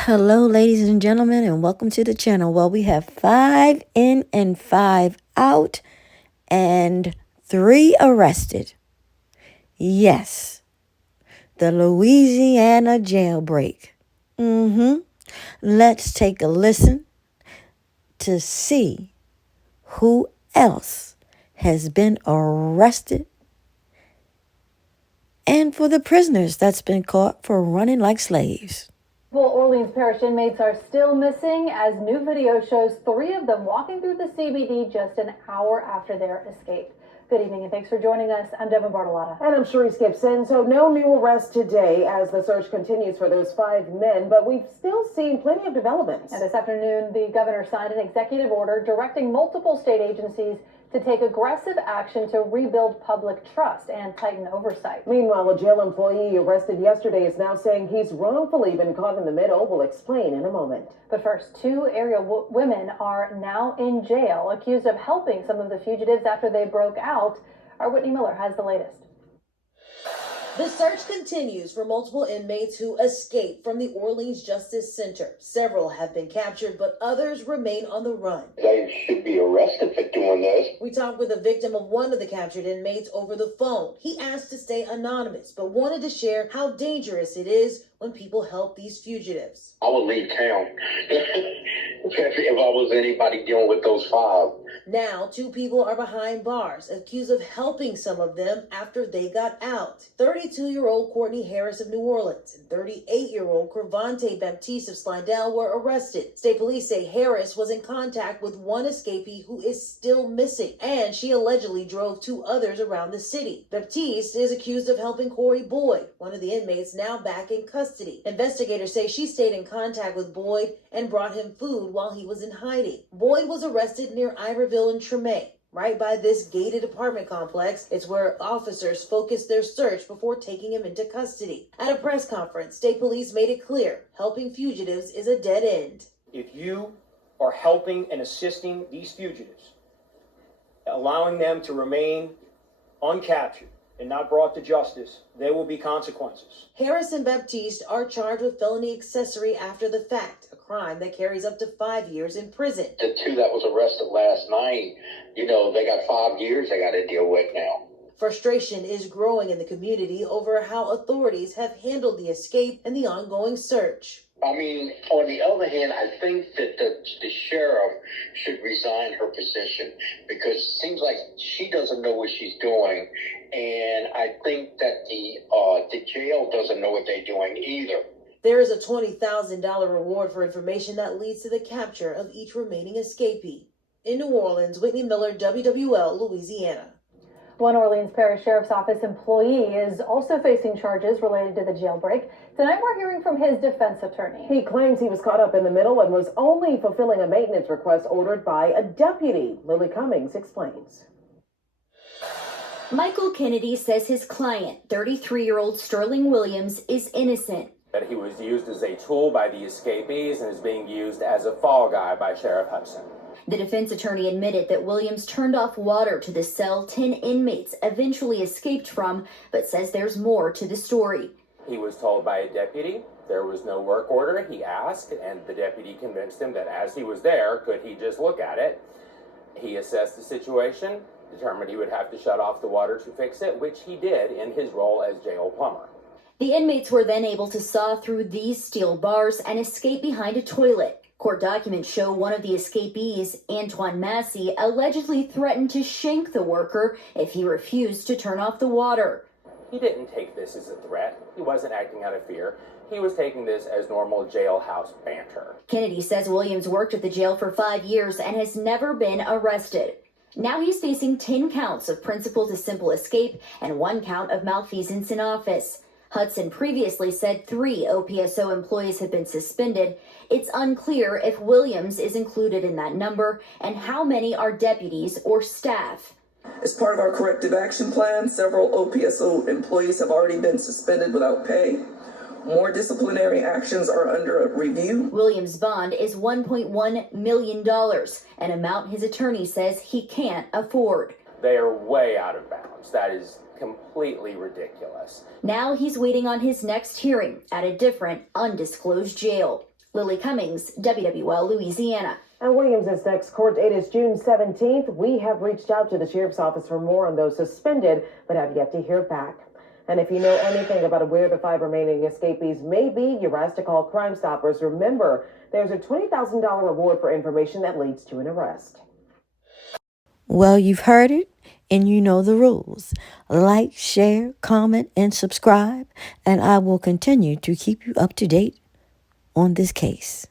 Hello, ladies and gentlemen, and welcome to the channel. Well, we have 5 in and 5 out and 3 arrested. Yes, the Louisiana Jail Break. Let's take a listen to see who else has been arrested and for the prisoners that's been caught for running like slaves. Orleans Parish inmates are still missing as new video shows 3 of them walking through the CBD just an hour after their escape. Good evening and thanks for joining us. I'm Devin Bartolotta. And I'm Cherise Gibson. So no new arrests today as the search continues for those 5 men, but we've still seen plenty of developments. And this afternoon, the governor signed an executive order directing multiple state agencies to take aggressive action to rebuild public trust and tighten oversight. Meanwhile, a jail employee arrested yesterday is now saying he's wrongfully been caught in the middle. We'll explain in a moment. But first, 2 area women are now in jail, accused of helping some of the fugitives after they broke out. Our Whitney Miller has the latest. The search continues for multiple inmates who escaped from the Orleans Justice Center. Several have been captured, but others remain on the run. They should be arrested for doing this. We talked with a victim of one of the captured inmates over the phone. He asked to stay anonymous, but wanted to share how dangerous it is when people help these fugitives. I would leave town if I was anybody dealing with those 5. Now, 2 people are behind bars, accused of helping some of them after they got out. 32-year-old Courtney Harris of New Orleans and 38-year-old Cravante Baptiste of Slidell were arrested. State police say Harris was in contact with one escapee who is still missing, and she allegedly drove 2 others around the city. Baptiste is accused of helping Corey Boyd, one of the inmates now back in custody. Investigators say she stayed in contact with Boyd and brought him food while he was in hiding. Boyd was arrested near Iberville in Treme, right by this gated apartment complex. It's where officers focused their search before taking him into custody. At a press conference, state police made it clear helping fugitives is a dead end. If you are helping and assisting these fugitives, allowing them to remain uncaptured and not brought to justice, there will be consequences. Harris and Baptiste are charged with felony accessory after the fact, a crime that carries up to 5 years in prison. The 2 that was arrested last night, they got 5 years they got to deal with now. Frustration is growing in the community over how authorities have handled the escape and the ongoing search. I mean, on the other hand, I think that the sheriff should resign her position because it seems like she doesn't know what she's doing, and I think that the jail doesn't know what they're doing either. There is a $20,000 reward for information that leads to the capture of each remaining escapee. In New Orleans, Whitney Miller, WWL, Louisiana. One Orleans Parish Sheriff's Office employee is also facing charges related to the jailbreak. Tonight we're hearing from his defense attorney. He claims he was caught up in the middle and was only fulfilling a maintenance request ordered by a deputy. Lily Cummings explains. Michael Kennedy says his client, 33-year-old Sterling Williams, is innocent. That he was used as a tool by the escapees and is being used as a fall guy by Sheriff Hudson. The defense attorney admitted that Williams turned off water to the cell 10 inmates eventually escaped from, but says there's more to the story. He was told by a deputy there was no work order. He asked, and the deputy convinced him that as he was there, could he just look at it? He assessed the situation, determined he would have to shut off the water to fix it, which he did in his role as jail plumber. The inmates were then able to saw through these steel bars and escape behind a toilet. Court documents show one of the escapees, Antoine Massey, allegedly threatened to shank the worker if he refused to turn off the water. He didn't take this as a threat. He wasn't acting out of fear. He was taking this as normal jailhouse banter. Kennedy says Williams worked at the jail for 5 years and has never been arrested. Now he's facing 10 counts of principal to simple escape and 1 count of malfeasance in office. Hudson previously said 3 OPSO employees have been suspended. It's unclear if Williams is included in that number and how many are deputies or staff. As part of our corrective action plan, several OPSO employees have already been suspended without pay. More disciplinary actions are under review. Williams' bond is $1.1 million, an amount his attorney says he can't afford. They are way out of bounds. That is completely ridiculous. Now he's waiting on his next hearing at a different, undisclosed jail. Lily Cummings, WWL Louisiana. And Williams' next court date is June 17th. We have reached out to the sheriff's office for more on those suspended, but have yet to hear back. And if you know anything about where the 5 remaining escapees may be, you're asked to call Crime Stoppers. Remember, there's a $20,000 reward for information that leads to an arrest. Well, you've heard it, and you know the rules. Like, share, comment, and subscribe, and I will continue to keep you up to date on this case.